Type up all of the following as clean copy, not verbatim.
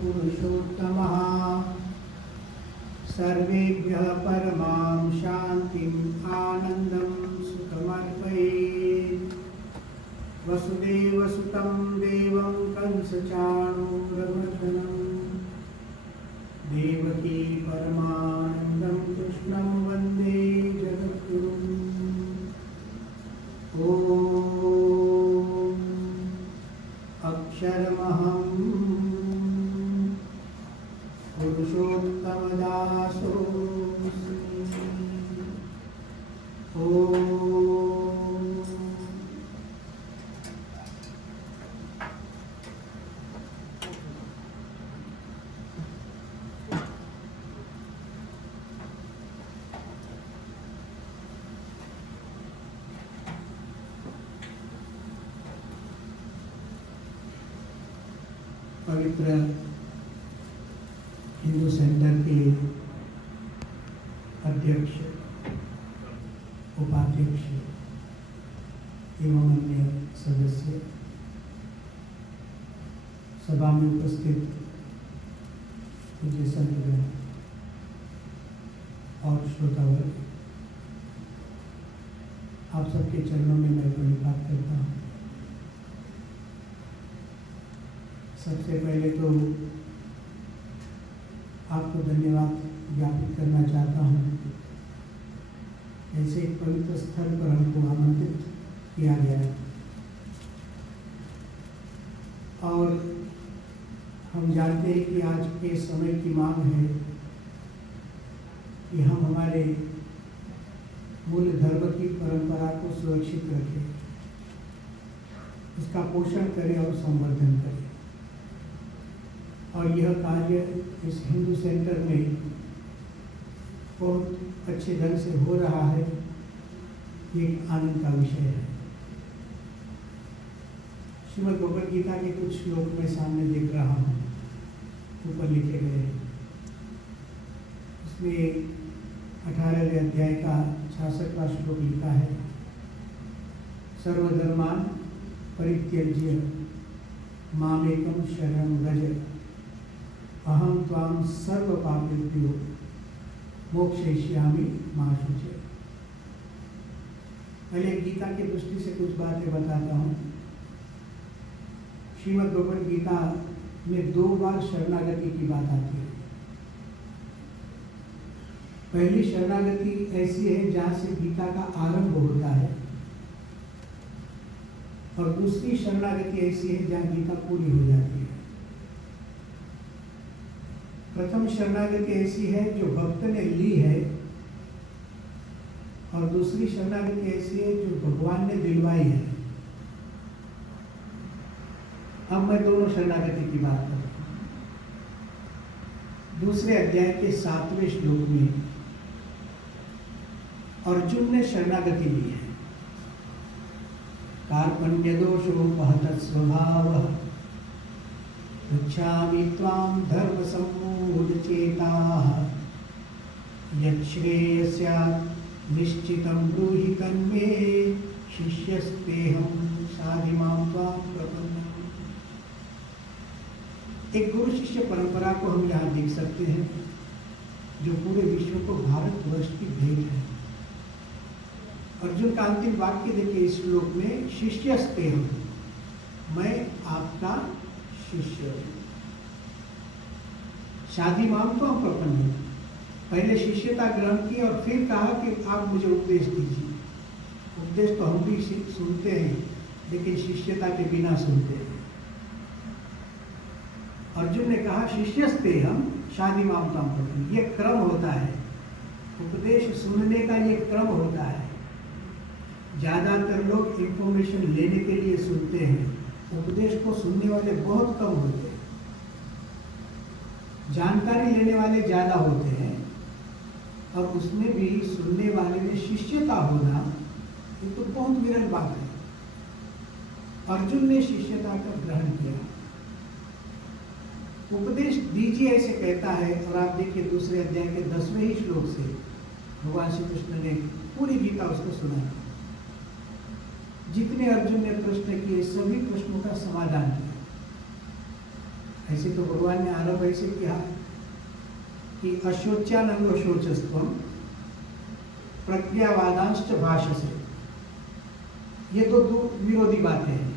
पुरुषोत्तमः सर्वेभ्यः परमां शान्तिम् आनन्दं सुखमर्पयेत्। वसुदेवसुतं देवं कंसचाणूरमर्दनं देवकी परमानन्दं कृष्णं वन्दे जगद्गुरुम्। ॐ अक्षरमहं पुरुषोत्तमदासोऽस्मि। ॐ पवित्र हिंदू सेंटर के अध्यक्ष, उपाध्यक्ष एवं अन्य सदस्य, सभा में उपस्थित पूज्य संतगण और श्रोतावर्ग, आप सबके चरणों में मैं प्रणिपात करता हूँ। सबसे पहले तो आपको धन्यवाद ज्ञापित करना चाहता हूँ। ऐसे एक पवित्र स्थल पर हमको आमंत्रित किया गया और हम जानते हैं कि आज के समय की मांग है कि हम हमारे मूल धर्म की परंपरा को सुरक्षित रखें, उसका पोषण करें और संवर्धन करें। और यह कार्य इस हिंदू सेंटर में बहुत अच्छे ढंग से हो रहा है, एक आनंद का विषय है। श्रीमद् भगवद गीता के कुछ श्लोक मैं सामने देख रहा हूँ, ऊपर लिखे गए हैं। इसमें 18वें अध्याय का 66वां श्लोक लिखा है, सर्वधर्मान् परित्यज्य मामेकं शरणं व्रज अहम त्वां सर्व पापेभ्यो मोक्षयिष्यामि मा शुचि। पहले गीता की दृष्टि से कुछ बातें बताता हूँ। श्रीमद् भगवद गीता में 2 बार शरणागति की बात आती है। पहली शरणागति ऐसी है जहाँ से गीता का आरंभ होता है, और दूसरी शरणागति ऐसी है जहाँ गीता पूरी हो जाती है। प्रथम शरणागति ऐसी है जो भक्त ने ली है, और दूसरी शरणागति ऐसी है जो भगवान ने दिलवाई है। अब मैं दोनों शरणागति की बात करता हूँ। दूसरे अध्याय के 7वें श्लोक में अर्जुन ने शरणागति ली है। कार्पण्य दोषोपहत स्वभावः पृच्छामि त्वां धर्म सम्मूढचेताः यच्छ्रेयस्यात् निश्चितं ब्रूहि तन्मे शिष्यस्तेऽहं शाधिमां त्वां प्रपन्नम्। एक गुरु शिष्य परंपरा को हम यहाँ देख सकते हैं, जो पूरे विश्व को भारतवर्ष की भेंट है। अर्जुन का अंतिम वाक्य देखिए इस श्लोक में, शिष्यस्तेऽहं, मैं आपका शिष्य। शादी माम तो हम प्रपन्न। पहले शिष्यता ग्रहण की और फिर कहा कि आप मुझे उपदेश दीजिए। उपदेश तो हम भी सुनते हैं, लेकिन शिष्यता के बिना सुनते हैं। अर्जुन ने कहा शिष्यस्ते हम शादी माम तो हम प्रपन्न। ये क्रम होता है, उपदेश सुनने का ये क्रम होता है। ज्यादातर लोग इंफॉर्मेशन लेने के लिए सुनते हैं, उपदेश को सुनने वाले बहुत कम होते हैं। जानकारी लेने वाले ज्यादा होते हैं, और उसमें भी सुनने वाले में शिष्यता होना ये तो बहुत विरल बात है। अर्जुन ने शिष्यता का ग्रहण किया। उपदेश दीजिए ऐसे कहता है, और आप देखिए दूसरे अध्याय के 10वें ही श्लोक से भगवान श्री कृष्ण ने पूरी गीता उसको सुना। जितने अर्जुन ने प्रश्न किए सभी प्रश्नों का समाधान किया। ऐसे तो भगवान ने आरंभ ऐसे किया कि अशोच्यानंग शोचस्त्वम प्रज्ञावादांश्च भाषसे। ये तो दो विरोधी बातें हैं।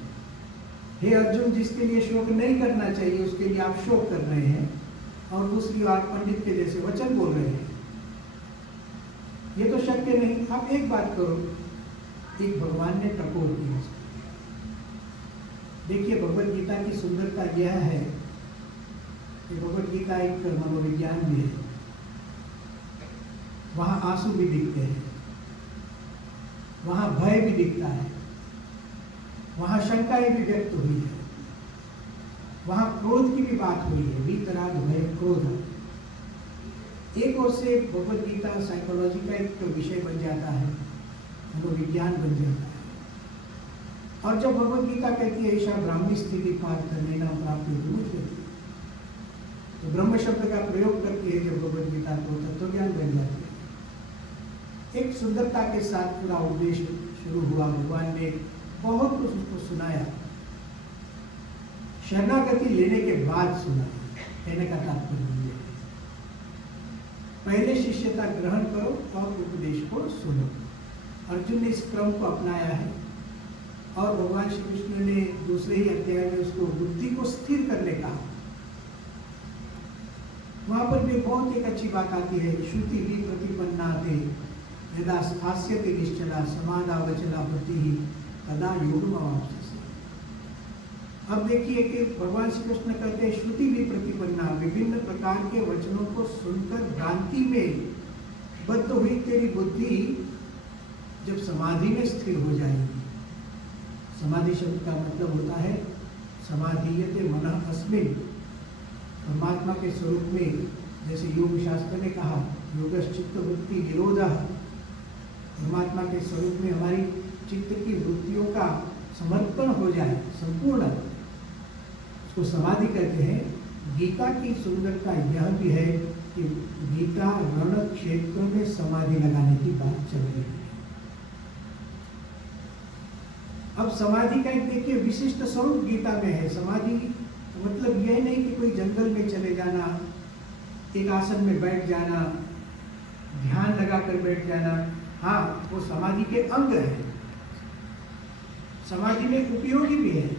हे अर्जुन, जिसके लिए शोक नहीं करना चाहिए उसके लिए आप शोक कर रहे हैं, और दूसरी बात पंडित के जैसे वचन बोल रहे हैं। ये तो शक्य नहीं। आप एक बात करो, एक भगवान ने टकोर किया। देखिए, भगवत गीता की सुंदरता यह है कि भगवत गीता एक मनोविज्ञान भी है। वहाँ आंसू भी दिखते हैं, वहाँ भय भी दिखता है, वहाँ शंकाएं भी व्यक्त हुई है, वहाँ क्रोध की भी बात हुई है। वीतराग भय क्रोध। एक ओर से भगवत गीता साइकोलॉजी का एक विषय बन जाता है, मनोविज्ञान बन जाता है। और जब भगवत गीता कहती है ईशा ब्राह्मी स्थिति पार करने न प्राप्त, तो ब्रह्म शब्द का प्रयोग करती है जब भगवत गीता तो तत्वज्ञान बन जाती है। एक सुंदरता के साथ पूरा उपदेश शुरू हुआ। भगवान ने बहुत कुछ उसको सुनाया, शरणागति लेने के बाद सुनाया। कहने का तात्पर्य है, पहले शिष्यता ग्रहण करो और उपदेश को सुनो। अर्जुन ने इस क्रम को अपनाया है, और भगवान श्री कृष्ण ने दूसरे ही अध्याय में उसको बुद्धि को स्थिर करने का, वहां पर भी बहुत एक अच्छी बात आती है। श्रुति भी प्रतिपन्नाते यदा स्थास्यते निश्चला समादावचला बुद्धि तदा योगमवाप्स्यसि। अब देखिए कि भगवान श्री कृष्ण कहते हैं श्रुति भी प्रतिपन्ना, विभिन्न प्रकार के वचनों को सुनकर भ्रांति में बद्ध हुई तेरी बुद्धि जब समाधि में स्थिर हो जाएगी। समाधि शब्द का मतलब होता है समाधीयते मनः अस्मिन्, परमात्मा के स्वरूप में। जैसे योग शास्त्र ने कहा योगश्चित्त वृत्ति निरोधः, परमात्मा के स्वरूप में हमारी चित्त की वृत्तियों का समर्पण हो जाए संपूर्ण, उसको समाधि कहते हैं। गीता की सुंदरता यह भी है कि गीता रण क्षेत्र में समाधि लगाने की बात चल रही है। अब समाधि का एक देखिए विशिष्ट स्वरूप गीता में है। समाधि मतलब यह नहीं कि कोई जंगल में चले जाना, एक आसन में बैठ जाना, ध्यान लगाकर बैठ जाना। हाँ, वो समाधि के अंग है, समाधि में उपयोगी भी है।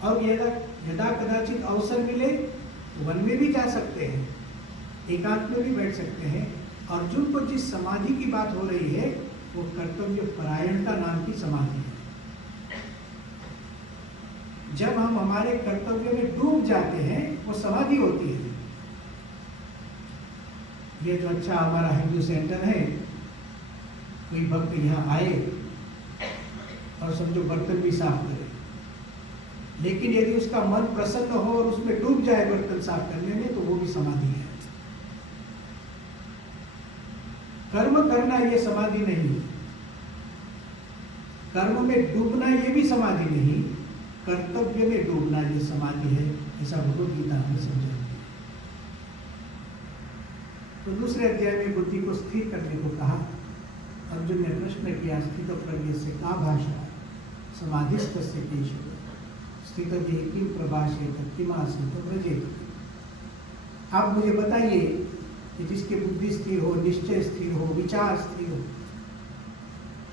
और यदा कदाचित अवसर मिले तो वन में भी जा सकते हैं, एकांत में भी बैठ सकते हैं। अर्जुन को जिस समाधि की बात हो रही है वो कर्तव्य परायणता नाम की समाधि है। जब हम हमारे कर्तव्य में डूब जाते हैं वो समाधि होती है। ये जो अच्छा हमारा हिंदू सेंटर है, कोई भक्त यहाँ आए और समझो बर्तन भी साफ करे, लेकिन यदि उसका मन प्रसन्न हो और उसमें डूब जाए बर्तन साफ करने में, तो वो भी समाधि है। कर्म करना ये समाधि नहीं, कर्म में डूबना ये भी समाधि नहीं, कर्तव्य में डूबना ये समाधि है। ऐसा भगवत गीता हमें समझाती है। तो दूसरे अध्याय में बुद्धि को स्थिर करने को कहा। अर्जुन ने प्रश्न किया स्थित प्रज्ञ से का भाषा समाधिस्थ से केशव स्थित किम प्रभाषेत किमासीत व्रजेत। आप मुझे बताइए कि जिसकी बुद्धि स्थिर हो, निश्चय स्थिर हो, विचार स्थिर हो,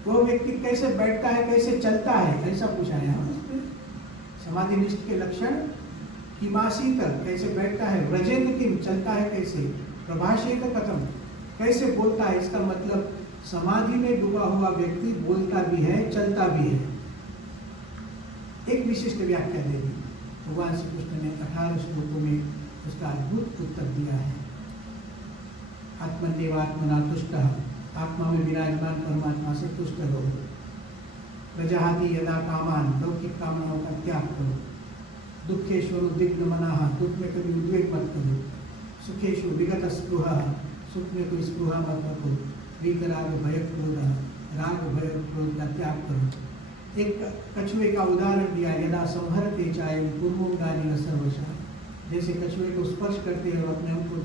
वो व्यक्ति कैसे बैठता है, कैसे चलता है, ऐसा पूछा है। समाधि निष्ठ के लक्षण किमासीत, कैसे बैठता है, व्रजेत किम, चलता है कैसे, प्रभाषेत कथम, कैसे बोलता है। इसका मतलब समाधि में डूबा हुआ व्यक्ति बोलता भी है, चलता भी है। एक विशिष्ट व्याख्या दे दी भगवान श्री कृष्ण ने 18 श्लोकों में, उसका अद्भुत उत्तर दिया है। आत्मन्येवात्मना तुष्टः, आत्मा में विराजमान परमात्मा से तुष्ट रहो। प्रजाति यदा कामान, लौकिक कामनाओं का त्याग करो। दुखेशु उद्विग्न मनाः, दुख में कभी उद्वेग मत करो। सुखेशु विगत स्पृहा, सुख में कोई स्पृहा मत रखो। वीतराग भय क्रोध, राग भय क्रोध का त्याग करो। एक कछुए का उदाहरण दिया, यदा संहरते चायं कुर्मुंगानि न सर्वशः, जैसे कछुए को स्पर्श करते हैं और अपने आप को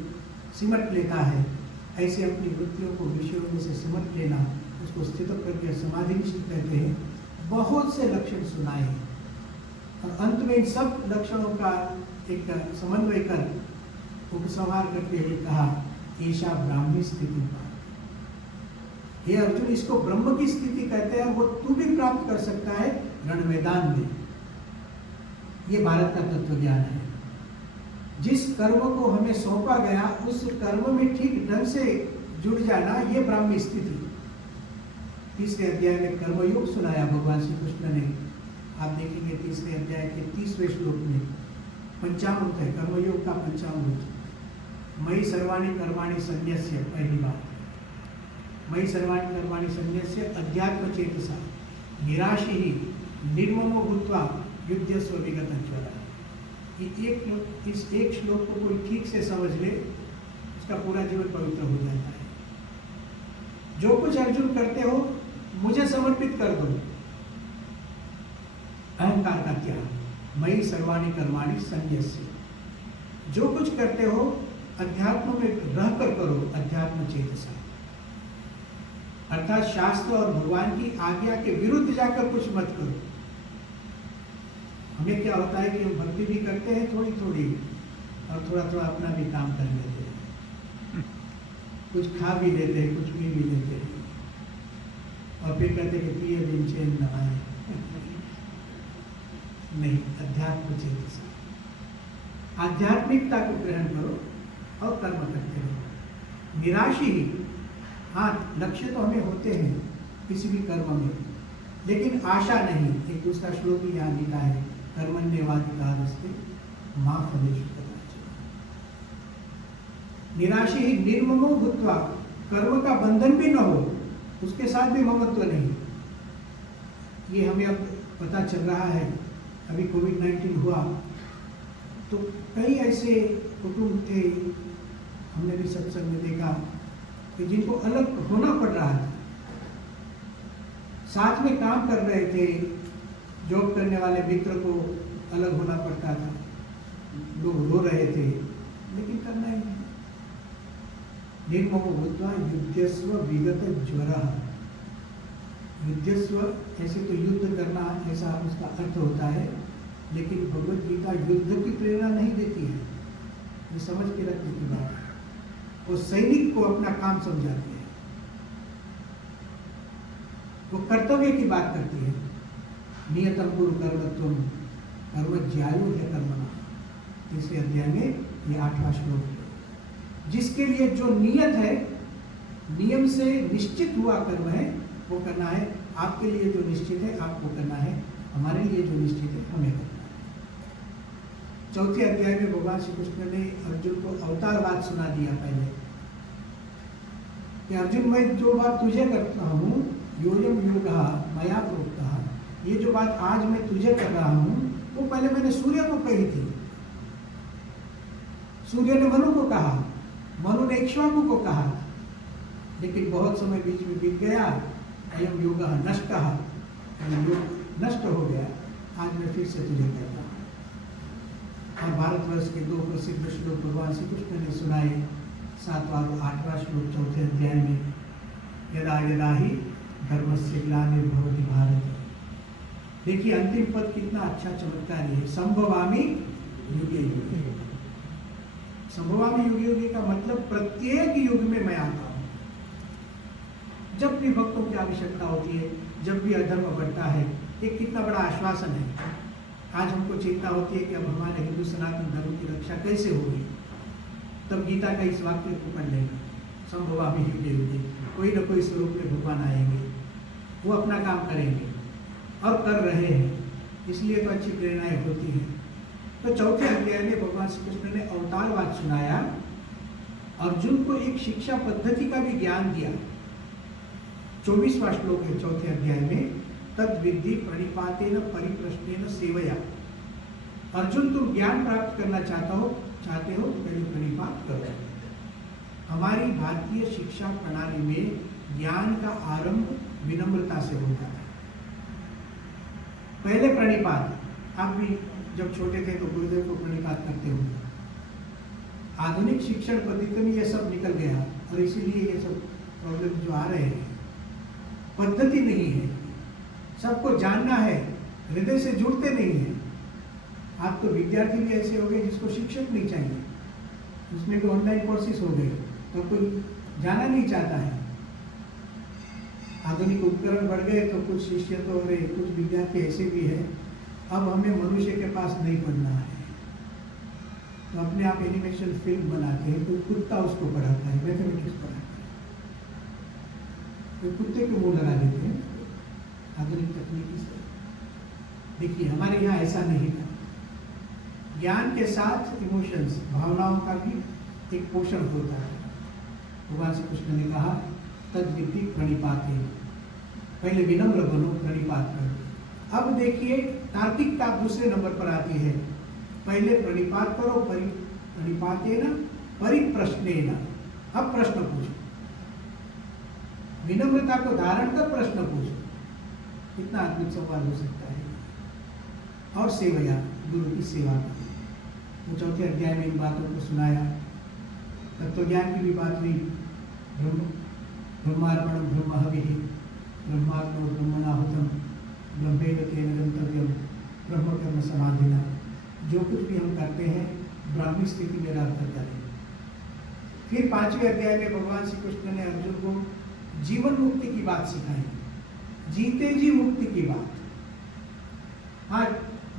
सिमट लेता है, ऐसे अपनी वृत्तियों को विषयों में से सिमट लेना, उसको स्थित प्रज्ञ समाधिनिष्ठ कहते हैं। बहुत से लक्षण सुनाए और अंत में इन सब लक्षणों का एक समन्वय कर उपसंहार करते हुए कहा, ईशा ब्राह्मी स्थिति पार। हे अर्जुन, इसको ब्रह्म की स्थिति कहते हैं, वो तू भी प्राप्त कर सकता है रण मैदान में। ये भारत का तत्व ज्ञान है। जिस कर्म को हमें सौंपा गया उस कर्म में ठीक ढंग से जुड़ जाना, ये ब्राह्मी स्थिति। तीसरे अध्याय में कर्मयोग सुनाया भगवान श्री कृष्ण ने। आप देखेंगे तीसरे अध्याय के 30वें श्लोक में पंचामृत है, कर्मयोग का पंचामृत। मयि सर्वाणि कर्माणि संन्यस्य, पहली बात, मयि सर्वाणि कर्माणि संन्यस्य अध्यात्म चेतसा निराशी ही निर्ममो भूत्वा युध्यस्व विगत ज्वरा। इस एक श्लोक को कोई ठीक से समझ ले, उसका पूरा जीवन पवित्र हो जाता है। जो कुछ अर्जुन करते हो मुझे समर्पित कर दो, अहंकार का त्याग। मयि सर्वाणि कर्माणि संन्यस्य, जो कुछ करते हो अध्यात्म में रहकर करो, अध्यात्म चेतसा, अर्थात शास्त्र और भगवान की आज्ञा के विरुद्ध जाकर कुछ मत करो। हमें क्या होता है कि हम भक्ति भी करते हैं थोड़ी थोड़ी, और थोड़ा थोड़ा अपना भी काम कर लेते हैं, कुछ खा भी लेते हैं, कुछ पी भी लेते हैं, और फिर कहते हैं कि पिए दिन चैन न आए। नहीं, अध्यात्म चेतसा, आध्यात्मिकता को ग्रहण करो और कर्म करते रहो। निराशी ही, हाँ लक्ष्य तो हमें होते हैं किसी भी कर्म में, लेकिन आशा नहीं। एक दूसरा श्लोक भी यहाँ लिखा है, कर्मण्येवाधिकारस्ते मा फलेषु कदाचन। निराशी ही निर्ममो भूत्वा, कर्म का बंधन भी न हो, उसके साथ भी ममत्व नहीं। ये हमें अब पता चल रहा है। अभी कोविड-19 हुआ तो कई ऐसे कुटुंब थे, हमने भी सत्संग में देखा, कि जिनको अलग होना पड़ रहा था। साथ में काम कर रहे थे, जॉब करने वाले मित्र को अलग होना पड़ता था, लोग रो रहे थे, लेकिन करना ही नहीं। निर्ममो भूत्वा युध्यस्व विगत ज्वरः। युद्धस्व ऐसे तो युद्ध करना, ऐसा उसका अर्थ होता है, लेकिन भगवत गीता युद्ध की प्रेरणा नहीं देती है। ये समझ के रखने की बात है। वो सैनिक को अपना काम समझाती है, वो कर्तव्य की बात करती है। नियतं कुरु कर्मत्वं कर्म ज्यायो ह्यकर्मणः, तीसरे अध्याय में ये 8वां श्लोक है। जिसके लिए जो नियत है, नियम से निश्चित हुआ कर्म है, वो करना है। आपके लिए जो निश्चित है आपको करना है, हमारे लिए जो निश्चित है हमें करना है। चौथे अध्याय में भगवान श्री कृष्ण ने अर्जुन को अवतारवाद सुना दिया पहले, कि अर्जुन मैं जो बात तुझे करता हूँ, योयम योगः मया प्रोक्तः, ये जो बात आज मैं तुझे कर रहा हूँ वो पहले मैंने सूर्य को कही थी। सूर्य ने मनु को कहा, मनु ने इक्ष्वाकु को कहा, लेकिन बहुत समय बीच में बीत गया। अयम योगः नष्टः, योग नष्ट हो गया, आज मैं फिर से तुझे कहता हूँ। और भारतवर्ष के 2 प्रसिद्ध श्लोक भगवान श्री कृष्ण ने सुनाए, 7वां और 8वां श्लोक चौथे अध्याय में, यदा यदा ही धर्मस्य ग्लानिर्भवति भारत। देखिए अंतिम पद कितना अच्छा चमत्कारी है, संभवामि युगे युगे। संभवामि युगे युगे का मतलब प्रत्येक युग में मैं आता हूँ। जब भी भक्तों की आवश्यकता होती है, जब भी अधर्म बढ़ता है, एक कितना बड़ा आश्वासन है। आज हमको चिंता होती है कि अब हमारे हिंदू सनातन धर्म की रक्षा कैसे होगी, तब गीता का इस वाक्य को पढ़ लेंगे, संभवामि युगे युगे। कोई न कोई स्वरूप में भगवान आएंगे, वो अपना काम करेंगे और कर रहे हैं, इसलिए तो अच्छी प्रेरणाएं होती हैं। तो चौथे अध्याय में भगवान श्री कृष्ण ने अवतारवाद सुनाया, अर्जुन को एक शिक्षा पद्धति का भी ज्ञान दिया। 24वां श्लोक है चौथे अध्याय में, तद विद्धि प्रणिपातेन परिप्रश्नेन सेवया। अर्जुन तुम ज्ञान प्राप्त करना चाहते हो तो पहले प्रणिपात करो। हमारी भारतीय शिक्षा प्रणाली में ज्ञान का आरंभ विनम्रता से होता है। पहले प्रणिपात, आप भी जब छोटे थे तो गुरुदेव को प्रणिपात करते हो। आधुनिक शिक्षण पद्धति में ये सब निकल गया, और इसीलिए ये सब प्रॉब्लम जो आ रहे हैं, पद्धति नहीं है। सबको जानना है, हृदय से जुड़ते नहीं है। आप तो विद्यार्थी भी ऐसे हो गए जिसको शिक्षक नहीं चाहिए, उसमें भी ऑनलाइन कोर्सेज हो गए, तो कोई जाना नहीं चाहता है। आधुनिक उपकरण बढ़ गए तो कुछ शिष्य तो हो रहे, कुछ विद्यार्थी ऐसे भी है अब हमें मनुष्य के पास नहीं पढ़ना है, तो अपने आप एनिमेशन फिल्म बनाते हैं, कोई कुत्ता उसको पढ़ाता है, मैथमेटिक्स पढ़ाता है, तो कुत्ते को मुंह लगा देते हैं आधुनिक तकनीकी से। देखिए हमारे यहाँ ऐसा नहीं था। ज्ञान के साथ इमोशंस, भावनाओं का भी एक पोषण होता है। भगवान श्री कृष्ण ने कहा तद विद्धि प्रणिपाते, पहले विनम्र बनो, प्रणिपात करो। अब देखिए तार्किकता दूसरे नंबर पर आती है। पहले प्रणिपात करो, प्रणिपाते न परिप्रश्ने न, अब प्रश्न पूछो, विनम्रता को धारण कर प्रश्न पूछो, कितना अद्भुत सवाल हो सकता है। और सेवया, गुरु की सेवा करो। तो चौथे अध्याय में इन बातों को सुनाया। तत्वज्ञान की भी बात हुई। ब्रह्मार्पणम ब्रह्म हविः, ब्रह्माग्नो ब्रह्मणाहुतम, ब्रह्मेण तेन गंतव्यम, ब्रह्म कर्म समाधिना। जो कुछ भी हम करते हैं ब्राह्मी स्थिति में रहकर करें। फिर 5वें अध्याय में भगवान श्री कृष्ण ने अर्जुन को जीवन मुक्ति की बात सिखाई, जीते जी मुक्ति की बात। हाँ,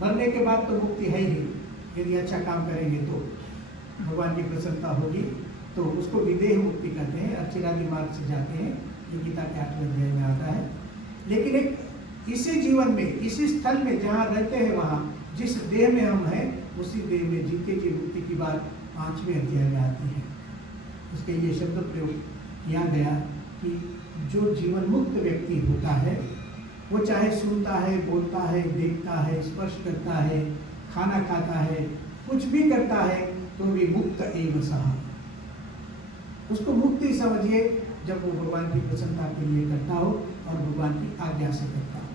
मरने के बाद तो मुक्ति है ही, यदि अच्छा काम करेंगे तो भगवान की प्रसन्नता होगी, तो उसको विदेह मुक्ति कहते हैं, अर्चिरादि मार्ग से जाते हैं, ये गीता के 8वें अध्याय में आता है। लेकिन एक इसी जीवन में, इसी स्थल में जहाँ रहते हैं, वहाँ जिस देह में हम हैं, उसी देह में जीते जी मुक्ति की बात 5वें अध्याय में आती है। उसके लिए शब्द प्रयोग किया गया कि जो जीवन मुक्त व्यक्ति होता है, वो चाहे सुनता है, बोलता है, देखता है, स्पर्श करता है, खाना खाता है, कुछ भी करता है, तो भी मुक्त एव सः। उसको मुक्ति समझिए जब वो भगवान की प्रसन्नता के लिए करता हो और भगवान की आज्ञा से करता हो।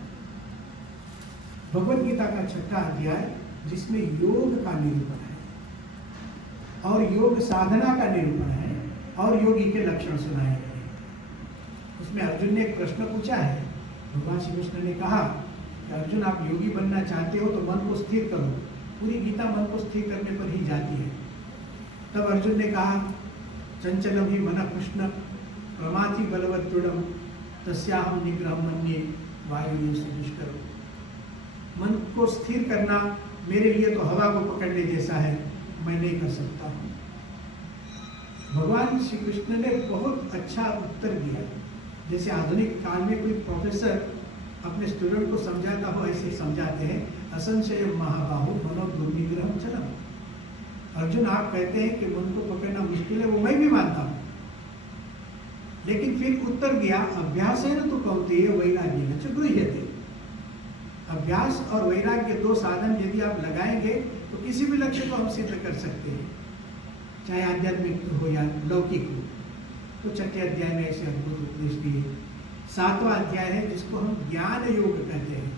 भगवद गीता का 6वां अध्याय जिसमें योग का निरूपण है और योग साधना का निरूपण है और योगी के लक्षण सुनाए गए हैं। उसमें अर्जुन ने एक प्रश्न पूछा है। भगवान श्री कृष्ण ने कहा कि अर्जुन, आप योगी बनना चाहते हो तो मन को स्थिर करो। पूरी गीता मन को स्थिर करने पर ही जाती है। तब अर्जुन ने कहा, चंचलम ही मन कृष्ण प्रमाथि बलवत् दृढ़म तस्याहं निग्रहं मन्ये वायुर्य दुष्करम। मन को स्थिर करना मेरे लिए तो हवा को पकड़ने जैसा है, मैं नहीं कर सकता हूँ। भगवान श्री कृष्ण ने बहुत अच्छा उत्तर दिया। जैसे आधुनिक काल में कोई प्रोफेसर अपने स्टूडेंट को समझाता हो, ऐसे समझाते हैं, असंशय महाबाहु मनो दुर्निग्रहं चलम। अर्जुन, आप कहते हैं कि मन को पकड़ना मुश्किल है, वो मैं भी मानता हूँ, लेकिन फिर उत्तर दिया, अभ्यासेन तु कौन्तेय वैराग्येन च गृह्यते। अभ्यास और वैराग्य दो साधन यदि आप लगाएंगे तो किसी भी लक्ष्य को हम सिद्ध कर सकते हैं, चाहे आध्यात्मिक हो या लौकिक हो। तो 6ठे अध्याय में ऐसे अद्भुत उपदेश दिए। 7वां अध्याय है जिसको हम ज्ञान योग कहते हैं।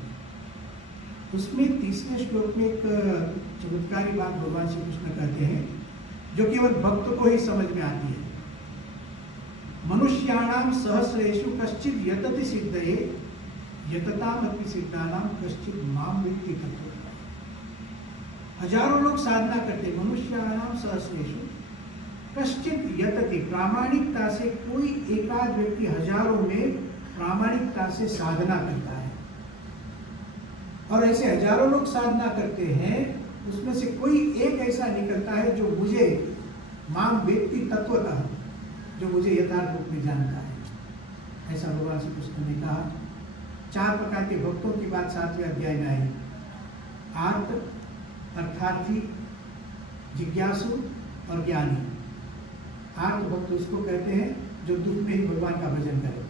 उसमें 30वें श्लोक में एक चमत्कारी बात भगवान श्री कृष्ण कहते हैं जो केवल भक्त को ही समझ में आती है। मनुष्याणाम सहस्रेषु कश्चित् यतति सिद्धये यततामपि सिद्धानाम कश्चित् माम विद्धि तत्वतः। हजारों लोग साधना करते, मनुष्याणाम सहस्रेषु कश्चित् यतति, प्रामाणिकता से कोई एकाध व्यक्ति हजारों में प्रामाणिकता से साधना करता है। और ऐसे हजारों लोग साधना करते हैं, उसमें से कोई एक ऐसा निकलता है जो मुझे माम वेत्ति तत्वतः, जो मुझे यथार्थ रूप में जानता है। ऐसा भगवान श्री कृष्ण ने कहा। 4 प्रकार के भक्तों की बात 7वें अध्याय में आई। आर्त, अर्थार्थी, जिज्ञासु और ज्ञानी। आर्त भक्त उसको कहते हैं जो दुख में ही भगवान का भजन करे,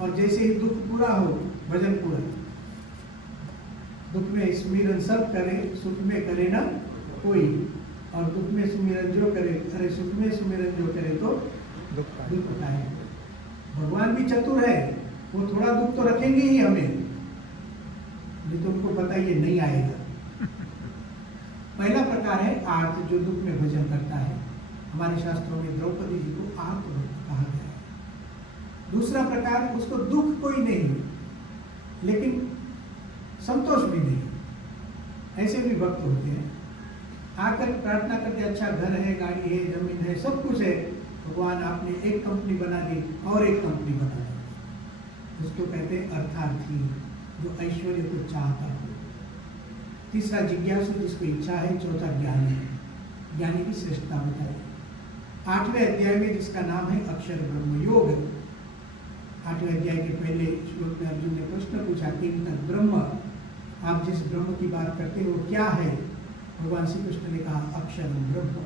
और जैसे ही दुख पूरा हो भजन पूरा। दुख में सुमिरन सब करे, सुख में करे ना कोई, और दुख में सुमिरन जो करे, अरे सुख में सुमिरन जो करे तो दुख का है। भगवान भी चतुर है, वो थोड़ा दुख तो रखेंगे ही हमें, नहीं तो उनको पता ये नहीं आएगा। पहला प्रकार है आर्त, जो दुख में भजन करता है। हमारे शास्त्रों में द्रौपदी जी को आर्त भक्त कहा गया है। दूसरा प्रकार, उसको दुख कोई नहीं लेकिन संतोष भी नहीं, ऐसे भी भक्त होते हैं, आकर प्रार्थना करते, अच्छा घर है, गाड़ी है, जमीन है, सब कुछ है, भगवान आपने एक कंपनी बना दी और एक कंपनी बना दी। उसको कहते हैं अर्थार्थी, जो ऐश्वर्य को चाहता हो। तीसरा जिज्ञासु, जिसको इच्छा है। चौथा ज्ञानी है, ज्ञानी की श्रेष्ठता बताई 8वें अध्याय में, जिसका नाम है अक्षर ब्रह्म योग। 8वें अध्याय के पहले श्लोक में अर्जुन ने प्रश्न पूछा, किम तत् ब्रह्म, आप जिस ब्रह्म की बात करते हो वो क्या है? भगवान श्री कृष्ण ने कहा अक्षर ब्रह्म,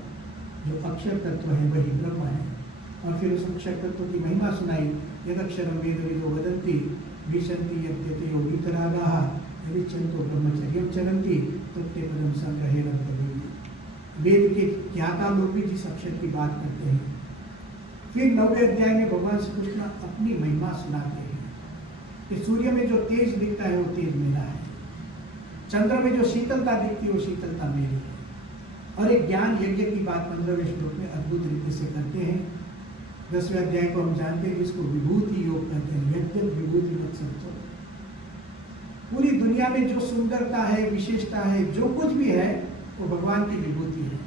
जो अक्षर तत्व है वही ब्रह्म है। और फिर उस अक्षर तत्व की महिमा सुनाई, यदक्षरम वेद विदो वदन्ति विशन्ति यद्यते वीतरागाः यदिच्छन्तो ब्रह्मचर्यं चरन्ति तत्ते पदं संग्रहेण ब्रवीमि। वेद के ज्ञाता लोग भी जिस अक्षर की बात करते हैं। फिर 9वें अध्याय में भगवान श्री कृष्ण अपनी महिमा सुनाते हैं कि सूर्य में जो तेज दिखता है वो तेज मेरा है, चंद्र में जो शीतलता दिखती है वो शीतलता मेरी है। और एक ज्ञान यज्ञ की बात 15वें श्लोक में अद्भुत रीति से करते हैं। 10वें अध्याय को हम जानते हैं, जिसको विभूति योग कहते हैं, यज्ञ विभूति मत्सर्चो। पूरी दुनिया में जो सुंदरता है, विशेषता है, जो कुछ भी है वो भगवान की विभूति है।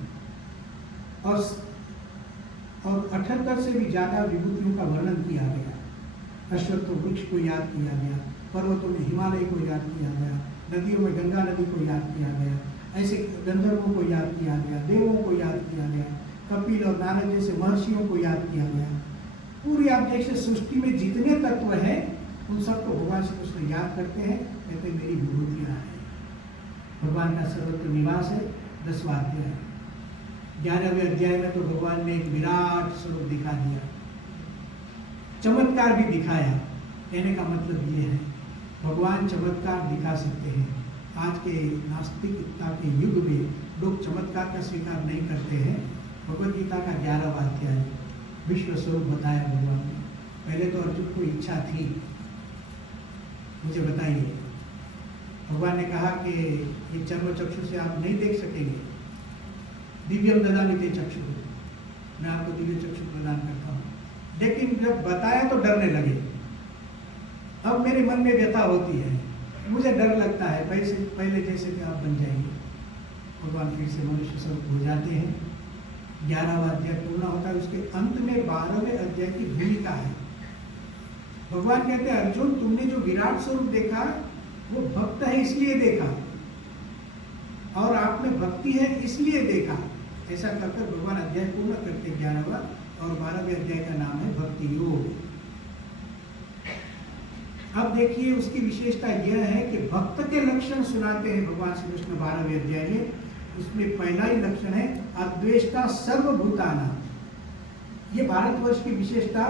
और 78 से भी ज्यादा विभूतियों का वर्णन किया गया। अश्वत्थ वृक्ष को याद किया गया, पर्वतों में हिमालय को याद किया गया, नदियों में गंगा नदी को याद किया गया, ऐसे गंधर्वों को याद किया गया, देवों को याद किया गया, कपिल और नारद जैसे महर्षियों को याद किया गया। पूरी आप देखिए सृष्टि में जितने तत्व हैं उन सबको भगवान श्री कृष्ण याद करते हैं, कहते हैं मेरी विभूतियाँ हैं। भगवान का सर्वत्र निवास है। 10वां अध्याय। 11वें अध्याय में तो भगवान ने एक विराट स्वरूप दिखा दिया, चमत्कार भी दिखाया। कहने का मतलब ये है भगवान चमत्कार दिखा सकते हैं। आज के नास्तिकता के युग में लोग चमत्कार का स्वीकार नहीं करते हैं। भगवद गीता का 11वां अध्याय विश्व स्वरूप बताया भगवान ने। पहले तो अर्जुन को इच्छा थी, मुझे बताइए, भगवान ने कहा कि ये चर्म चक्षु से आप नहीं देख सकेंगे, दिव्यम ददामि ते चक्षु, मैं आपको दिव्य चक्षु प्रदान करता हूँ। लेकिन जब बताया तो डरने लगे। अब मेरे मन में व्यथा होती है, मुझे डर लगता है पहले जैसे कि आप बन जाएंगे। भगवान फिर से मनुष्य स्वरूप हो जाते हैं। 11वां अध्याय पूर्ण होता है, उसके अंत में 12वें अध्याय की भूमिका है। भगवान कहते हैं अर्जुन, तुमने जो विराट स्वरूप देखा वो भक्त है इसलिए देखा, और आप में भक्ति है इसलिए देखा। ऐसा कहकर भगवान अध्याय पूर्ण करते 11वां, और 12वें अध्याय का नाम है भक्ति योग। अब देखिए उसकी विशेषता यह है कि भक्त के लक्षण सुनाते हैं भगवान श्री कृष्ण 12वें अध्याय में। उसमें पहला ही लक्षण है अद्वेष्टा सर्वभूतानां। ये भारतवर्ष की विशेषता,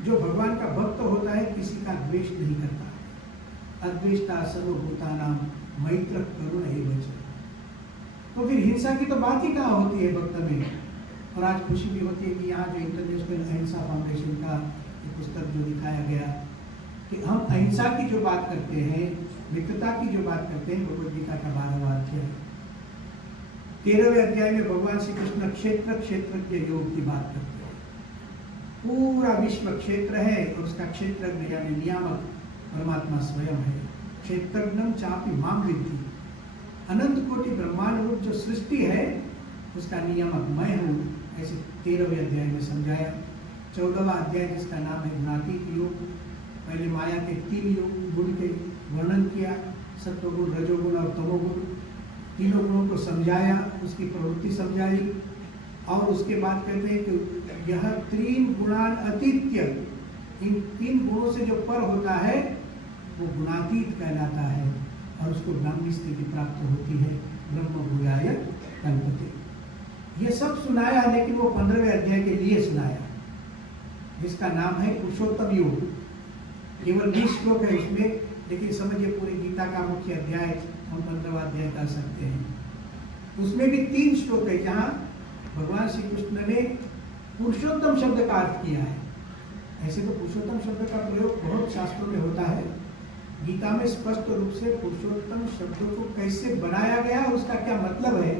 जो भगवान का भक्त होता है किसी का द्वेष नहीं करता। अद्वेष्टा सर्वभूतानां मैत्र करुण एव च। तो फिर हिंसा की तो बात ही कहाँ होती है भक्त में। और आज खुशी भी होती है कि यहाँ जो इंटरनेशनल अहिंसा फाउंडेशन का पुस्तक जो दिखाया गया कि हम अहिंसा की जो बात करते हैं, मित्रता की जो बात करते हैं, भगवद गीता का 12वां अध्याय। 13वें अध्याय में भगवान श्री कृष्ण क्षेत्रज्ञ योग की बात करते हैं। पूरा विश्व क्षेत्र है और उसका क्षेत्रज्ञ यानी नियामक परमात्मा स्वयं है। क्षेत्रज्ञम चापि माम विद्धि। अनंत कोटि ब्रह्मांड रूप जो सृष्टि है उसका नियामक मैं हूँ, ऐसे 13वें अध्याय में समझाया। 14वां अध्याय जिसका नाम है गुणातीत योग, पहले माया के 3 गुण के वर्णन किया, सत्वगुण, रजोगुण और तमोगुण। तीनों गुणों को समझाया, उसकी प्रवृत्ति समझाई, और उसके बाद कहते हैं कि यह 3 गुणान अतीत्य, इन 3 गुणों से जो पर होता है वो गुणातीत कहलाता है, और उसको ब्राह्मी स्थिति प्राप्त होती है। ब्रह्म भूयाय कल्पते। ये सब सुनाया, लेकिन वो 15वें अध्याय के लिए सुनाया, जिसका नाम है पुरुषोत्तम योग। केवल 20 श्लोक है इसमें, लेकिन समझिए पूरी गीता का मुख्य अध्याय हम 15वां अध्याय कर सकते हैं। उसमें भी 3 श्लोक है जहाँ भगवान श्री कृष्ण ने पुरुषोत्तम शब्द का अर्थ किया है। ऐसे तो पुरुषोत्तम शब्द का प्रयोग बहुत शास्त्रों में होता है। गीता में स्पष्ट रूप से पुरुषोत्तम शब्दों को कैसे बनाया गया, उसका क्या मतलब है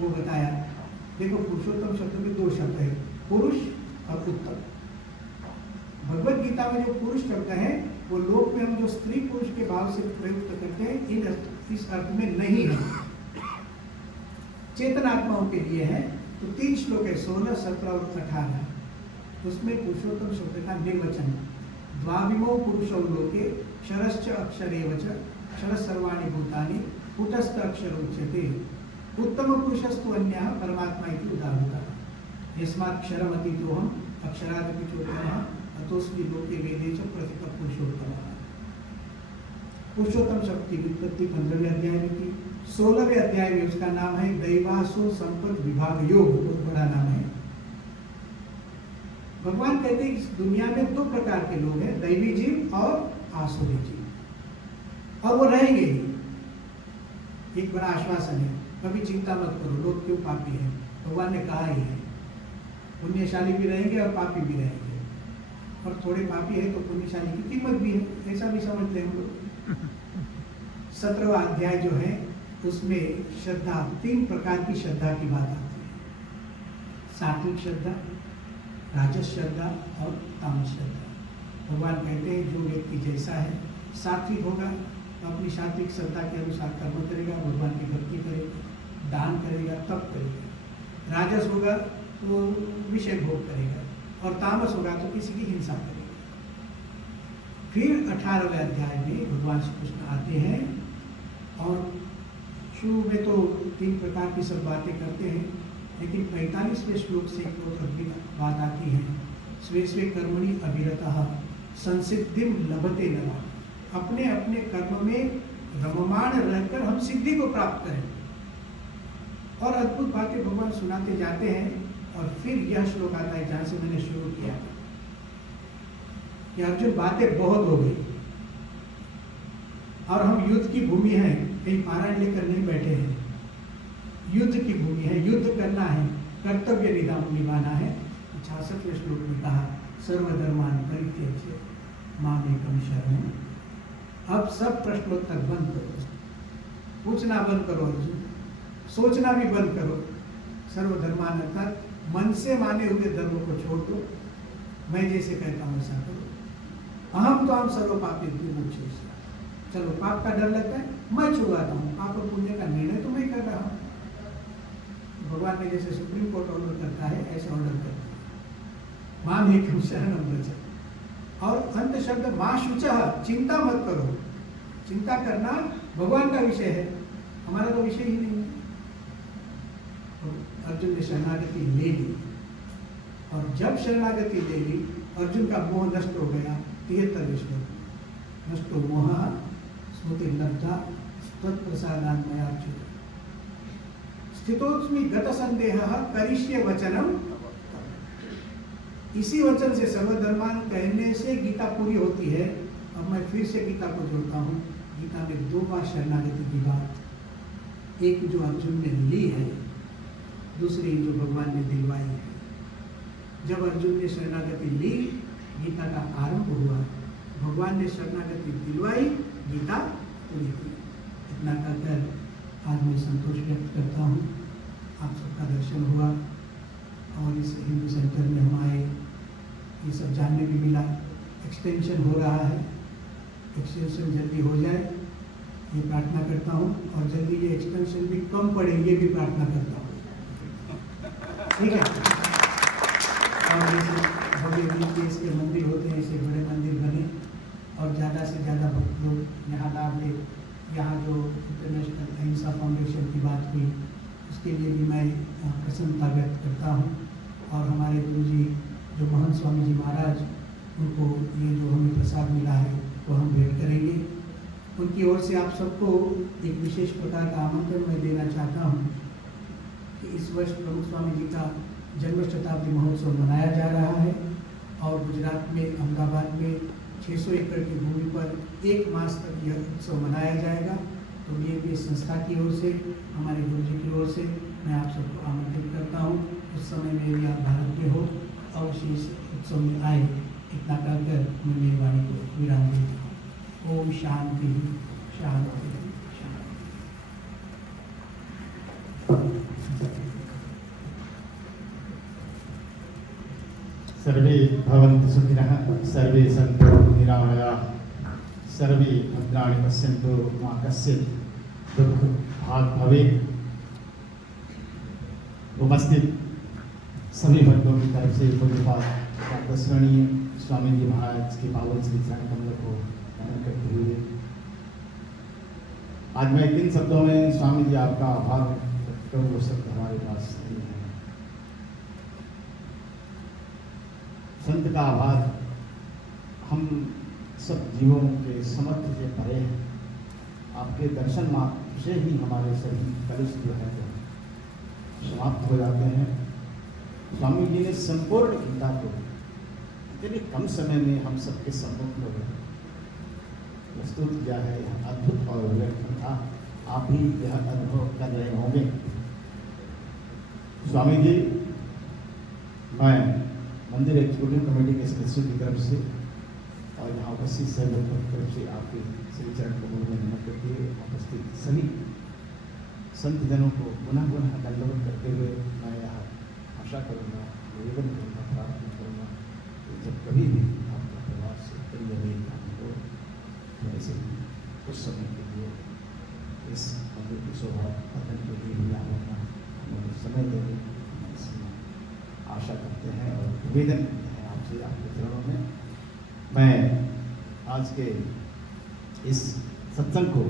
वो बताया। देखो, पुरुषोत्तम शब्द में 2 शब्द है, पुरुष और उत्तम। भगवद गीता में जो पुरुष शब्द है वो लोक में हम जो स्त्री पुरुष के भाव से प्रयुक्त करते हैं, इस अर्थ में नहीं है। चेतनात्माओं के लिए है। तो 3 श्लोक है, 16, 17 और 18। उसमें पुरुषोत्तम शब्द का निर्वचन, द्वाविमो पुरुषौ लोके क्षरश्च अक्षरेव च क्षर सर्वाणि भूतानि कूटस्थ अक्षर उच्यते उत्तम पुरुषस्तु अन्यः परमात्मा इति उदाहृतः यस्मात् क्षरमतीतोऽहम् अक्षरादपि चोत्तमः अतोऽस्मि लोके वेदे च प्रतिपः पुरुषोत्तमः। पुरुषोत्तम शब्द की व्युत्पत्ति 15वें अध्याय में की। 16वें अध्याय में उसका नाम है दैवासु संपद विभाग योग, बहुत बड़ा नाम है। भगवान कहते हैं इस दुनिया में 2 प्रकार के लोग हैं, दैवी जीव और आसुरी जीव, और वो रहेंगे ही। एक बड़ा आश्वासन है, कभी चिंता मत करो, लोग क्यों पापी हैं, भगवान ने कहा ही है। पुण्यशाली भी रहेंगे और पापी भी रहेंगे, और थोड़े पापी है तो पुण्यशाली की कीमत भी है, ऐसा भी समझते हैं हम लोग। 17वां अध्याय जो है उसमें श्रद्धा, 3 प्रकार की श्रद्धा की बात आती है, सात्विक श्रद्धा, राजस श्रद्धा और तामस श्रद्धा। भगवान कहते हैं जो व्यक्ति जैसा है, सात्विक होगा तो अपनी सात्विक श्रद्धा के अनुसार कर्म करेगा, भगवान की भक्ति करेगा, दान करेगा, तप करेगा। राजस होगा तो विषय भोग करेगा, और तामस होगा तो किसी की हिंसा करेगा। फिर 18वें अध्याय में भगवान श्री कृष्ण आते हैं और शुरू में तो 3 प्रकार की सब बातें करते हैं, लेकिन 45वें श्लोक से एक बहुत अद्भुत बात आती है। स्वे स्वे कर्मणि अभिरतः संसिद्धिम लभते नरः। अपने अपने कर्म में रममाण रहकर हम सिद्धि को प्राप्त करें। और अद्भुत बातें भगवान सुनाते जाते हैं। और फिर यह श्लोक आता है जहाँ से मैंने शुरू किया कि अर्जुन बातें बहुत हो गई और हम युद्ध की भूमि है, कहीं पारायण लेकर नहीं बैठे हैं, युद्ध की भूमि है, युद्ध करना है, कर्तव्य निभाना है। 66वें श्लोक में कहा सर्वधर्मान परित्यज्य मामेकं शरणं। अब सब प्रश्नोत्तर बंद करो, पूछना बंद करो अर्जुन, सोचना भी बंद करो। सर्वधर्मान अर्थात मन से माने हुए धर्म को छोड़ दो, मैं जैसे कहता हूँ ऐसा करो। अहम तो हम सर्व पापी मुझे, चलो पाप का डर लगता है, मैं छुड़ाता हूँ, पाप और पुण्य का निर्णय तो मैं कर रहा हूँ। भगवान ने जैसे सुप्रीम कोर्ट ऑर्डर करता है ऐसा ऑर्डर करता है, मामेकं शरणं व्रज। और अंत शब्द मां शुचः, चिंता मत करो। चिंता करना भगवान का विषय है, हमारा तो विषय ही नहीं है। अर्जुन ने शरणागति ले ली, और जब शरणागति ले ली अर्जुन का मोह नष्ट हो गया। 73वें श्लोक, नष्टो मोहः स्मृतिर्लब्धा त्वत्प्रसादान् मयाच्युत स्थितोऽस्मि गतसन्देहः करिष्ये वचनम्। इसी वचन से सर्वधर्मान कहने से गीता पूरी होती है। अब मैं फिर से गीता को जोड़ता हूँ। गीता में 2 बार शरणागति की बात, एक जो अर्जुन ने ली है, दूसरी जो भगवान ने दिलवाई है। जब अर्जुन ने शरणागति ली, गीता का आरंभ हुआ, भगवान ने शरणागति दिलवाई, गीता पूरी हुई। इतना कहकर आज मैं संतोष व्यक्त करता हूँ। आप सबका दर्शन हुआ और इस हिंदू सेंटर में हम आए, ये सब जानने भी मिला। एक्सटेंशन हो रहा है, एक्सटेंशन जल्दी हो जाए ये प्रार्थना करता हूँ, और जल्दी ये एक्सटेंशन भी कम पड़े ये भी प्रार्थना करता हूँ, ठीक है। और जैसे भव्य बीच इसके मंदिर होते हैं, ऐसे बड़े मंदिर बने और ज़्यादा से ज़्यादा भक्त लोग यहाँ लाभ ले। यहाँ जो इंटरनेशनल अहिंसा फाउंडेशन की बात हुई, उसके लिए भी मैं प्रसन्नता व्यक्त करता हूँ। और हमारे गुरु जी जो महंत स्वामी जी महाराज, उनको ये जो हमें प्रसाद मिला है वो हम भेंट करेंगे। उनकी ओर से आप सबको एक विशेष प्रकार का आमंत्रण मैं देना चाहता हूँ कि इस वर्ष प्रमुख स्वामी जी का जन्म शताब्दी महोत्सव मनाया जा रहा है, और गुजरात में अहमदाबाद में 600 एकड़ की भूमि पर 1 मास तक यह उत्सव मनाया जाएगा। तो ये संस्था की ओर से, हमारे गुरु जी की ओर से मैं आप सबको आमंत्रित करता हूँ। उस समय में यदि आप भारत में हो, अवश्य इस उत्सव में आए। इतना कहकर मैं मेरी वाणी को विराम देता हूँ। ओम शांति शांति शांति। सर्वे भवन्तु सुखिनः, सर्वे सन्तु निरामयाः, सर्वे भद्राणि पश्यन्तु मा कश्चित् दुःखभाग् भवेत्। उपस्थित सभी भक्तों की तरफ से पूज्यपाद दसवणीय स्वामी जी महाराज के पावन श्री चरण कमल को नमन करते हुए आज मैं 3 शब्दों में स्वामी जी आपका आभार व्यक्त करूँ, वो शब्द हमारे पास नहीं है। संत का आभार हम सब जीवों के समर्थ से परे हैं। आपके दर्शन मात्र से ही हमारे सभी कलुष जो है समाप्त हो जाते हैं। स्वामी जी ने संपूर्ण गीता को इतने कम समय में हम सबके सम्मुख में प्रस्तुत किया है। यह अद्भुत और विलक्षण था। आप भी यह अनुभव कर रहे होंगे। स्वामी जी, मैं मंदिर एग्जीक्यूटिव कमेटी के सदस्यों की तरफ से और यहाँ उपस्थित सभी लोगों की तरफ से आपके श्री चरण कमल में नमन करते हुए उपस्थित सभी संत जनों को पुनः पुनः दंडवत करते हुए मैं यह आशा करूँगा, निवेदन करूँगा, प्रार्थना करूँगा कि जब कभी भी आपका प्रवास से कई अनेक हो तो ऐसे कुछ समय के लिए इस मंदिर की शोभा वर्धन के लिए भी आना हमें समय देने इसमें आशा करते हैं और निवेदन करते हैं आपसे, आपके चरणों में। मैं आज के इस सत्संग को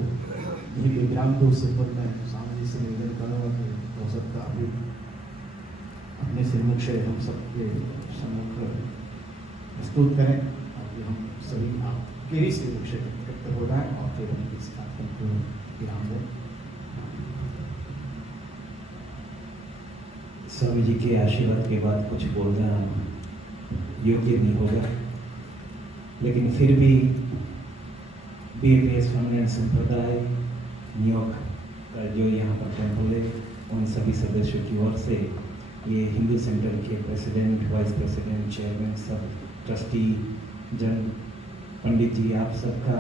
भी विराम दो से पूर्व में स्वामी जी से निवेदन करूँगा कि हो सकता अभी अपने श्रीमुख से हम सबके सम्मुख प्रस्तुत करें ताकि हम सभी आपके ही श्रीमुख से एकत्र हो जाएं और फिर हम इस कार्यक्रम को विराम दें। स्वामी जी के आशीर्वाद के बाद कुछ बोलना योग्य नहीं होगा, लेकिन फिर भी BAPS परमानेंट संप्रदाय न्यूयॉर्क का जो यहाँ पर टेम्पल है, उन सभी सदस्यों की ओर से ये हिंदू सेंटर के प्रेसिडेंट, वाइस प्रेसिडेंट, चेयरमैन, सब ट्रस्टी जन, पंडित जी, आप सबका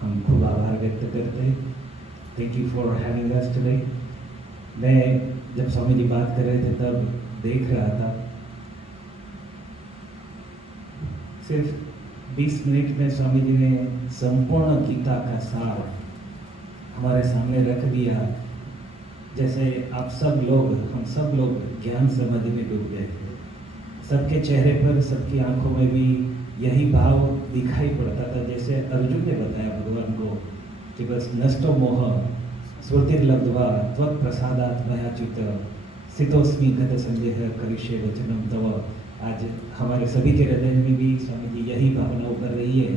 हम खूब आभार व्यक्त करते हैं। Thank you for having us today. मैं जब स्वामी जी बात कर रहे थे तब देख रहा था, सिर्फ 20 मिनट में स्वामी जी ने संपूर्ण गीता का सार हमारे सामने रख दिया। जैसे आप सब लोग, हम सब लोग ज्ञान समाधि में डूब गए थे। सबके चेहरे पर, सबकी आंखों में भी यही भाव दिखाई पड़ता था। जैसे अर्जुन ने बताया भगवान को कि बस नष्टो मोह स्फूर्तिर्लब्ध्वा त्वत् प्रसादात् मयाच्युत स्थितोस्मि गत संदेह करिष्ये वचनम तव। आज हमारे सभी के हृदय में भी स्वामी जी यही भावना उभर रही है।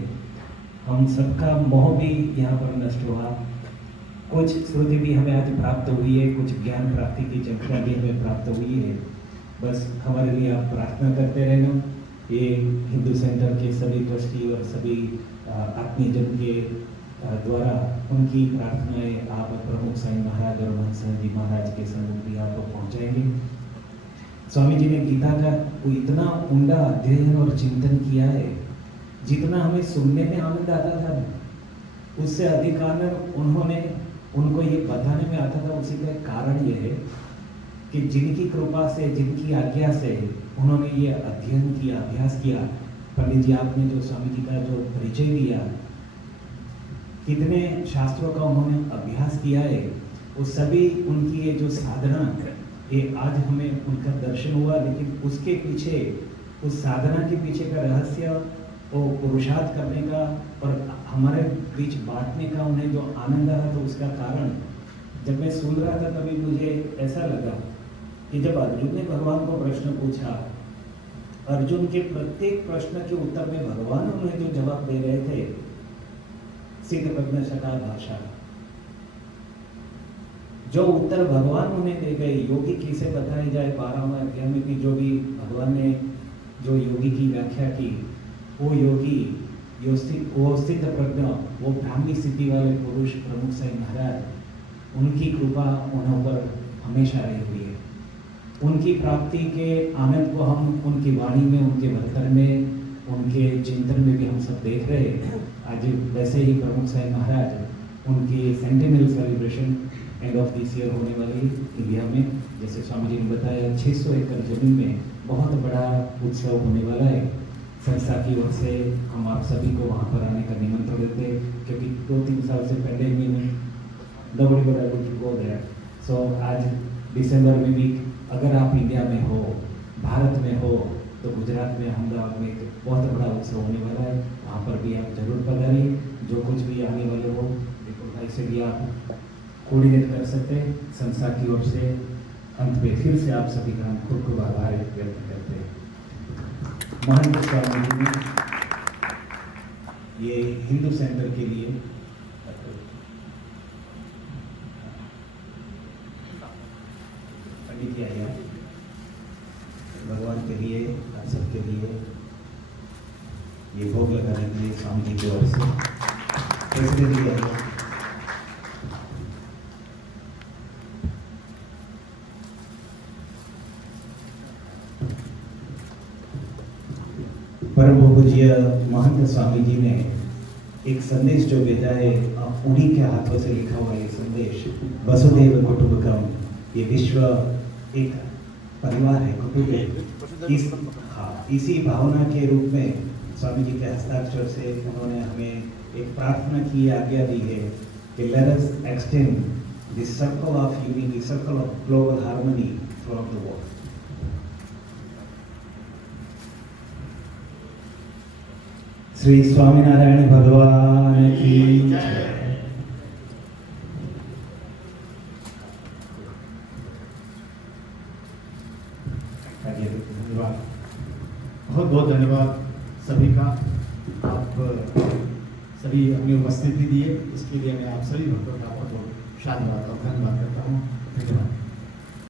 हम सबका मोह भी यहाँ पर नष्ट हुआ। कुछ श्रुति भी हमें आज प्राप्त हुई है, कुछ ज्ञान प्राप्ति की चर्चा भी हमें प्राप्त हुई है। बस हमारे लिए आप प्रार्थना करते रहना। ये हिंदू सेंटर के सभी ट्रस्टी और सभी आत्मीयजन के द्वारा उनकी प्रार्थनाएं आप प्रमुख साईं महाराज और महंत जी महाराज के सम्मुख भी आपको पहुँचाएंगे। स्वामी जी ने गीता का इतना ऊंडा अध्ययन और चिंतन किया है, जितना हमें सुनने में आनंद आता था उससे अधिक आनंद उनको ये बताने में आता था। उसी का कारण ये है कि जिनकी कृपा से, जिनकी आज्ञा से उन्होंने ये अध्ययन किया, अभ्यास किया। पंडित जी, आपने जो स्वामी जी का जो परिचय दिया, कितने शास्त्रों का उन्होंने अभ्यास किया है, वो सभी उनकी ये जो साधना, ये आज हमें उनका दर्शन हुआ। लेकिन उसके पीछे, उस साधना के पीछे का रहस्य, वो पुरुषार्थ करने का और हमारे बीच बांटने का उन्हें जो आनंद आ रहा था, उसका कारण जब मैं सुन रहा था तभी मुझे ऐसा लगा कि जब अर्जुन ने भगवान को प्रश्न पूछा, अर्जुन के प्रत्येक प्रश्न के उत्तर में भगवान उन्हें जो जवाब दे रहे थे, सिद्ध प्रज्ञ शका भाषा, जो उत्तर भगवान उन्हें दे गए, योगी किसे बताई जाए 12वें अध्याय में भी जो भी भगवान ने जो योगी की व्याख्या की, वो योगी, वो सिद्ध प्रज्ञ, वो ब्राह्मी स्थिति वाले पुरुष प्रमुख साईं महाराज, उनकी कृपा उन पर हमेशा रही हुई है। उनकी प्राप्ति के आनंद को हम उनकी वाणी में, उनके वर्तन में, उनके चिंतन में भी हम सब देख रहे हैं। आज वैसे ही प्रमुख साईं महाराज, उनकी sentinel celebration end of this year होने वाली इंडिया में, जैसे स्वामी जी ने बताया 600 एकड़ जमीन में बहुत बड़ा उत्सव होने वाला है। संस्था की ओर से हम आप सभी को वहाँ पर आने का निमंत्रण देते हैं, क्योंकि 2-3 साल से पहले ही nobody was able to go there. So आज दिसंबर में भी अगर आप इंडिया में हो, भारत में हो, तो गुजरात में अहमदाबाद में एक बहुत बड़ा उत्सव होने वाला है, वहाँ पर भी आप जरूर पधारिए। जो कुछ भी आने वाले हो, विपुल भाई से भी आप कोऑर्डिनेट कर सकते हैं। संस्था की ओर से अंत में फिर से आप सभी का हम खूब खूब आभार व्यक्त करते हैं। महंत स्वामी जी ने ये हिंदू सेंटर के लिए पंडित जी आया भगवान के लिए, आप सबके लिए ये भोग लगाने के लिए स्वामी जी की ओर से प्रेसिडेंट जी आया। परम पूज्य महंत स्वामी जी ने एक संदेश जो भेजा है, आप उन्हीं के हाथों से लिखा हुआ ये संदेश, वसुधैव कुटुंबकम, ये विश्व एक परिवार है, कुटुंब है। इसी भावना के रूप में स्वामी जी के हस्ताक्षर से उन्होंने हमें एक प्रार्थना की, आज्ञा दी है कि let us extend this circle of unity, circle of global harmony through the world. Shri Swaminarayan भगवान की जय। धन्यवाद, बहुत बहुत धन्यवाद सभी का। आप सभी अपनी उपस्थिति दिए, इसके लिए मैं आप सभी भक्तों का बहुत बहुत धन्यवाद करता हूँ। धन्यवाद।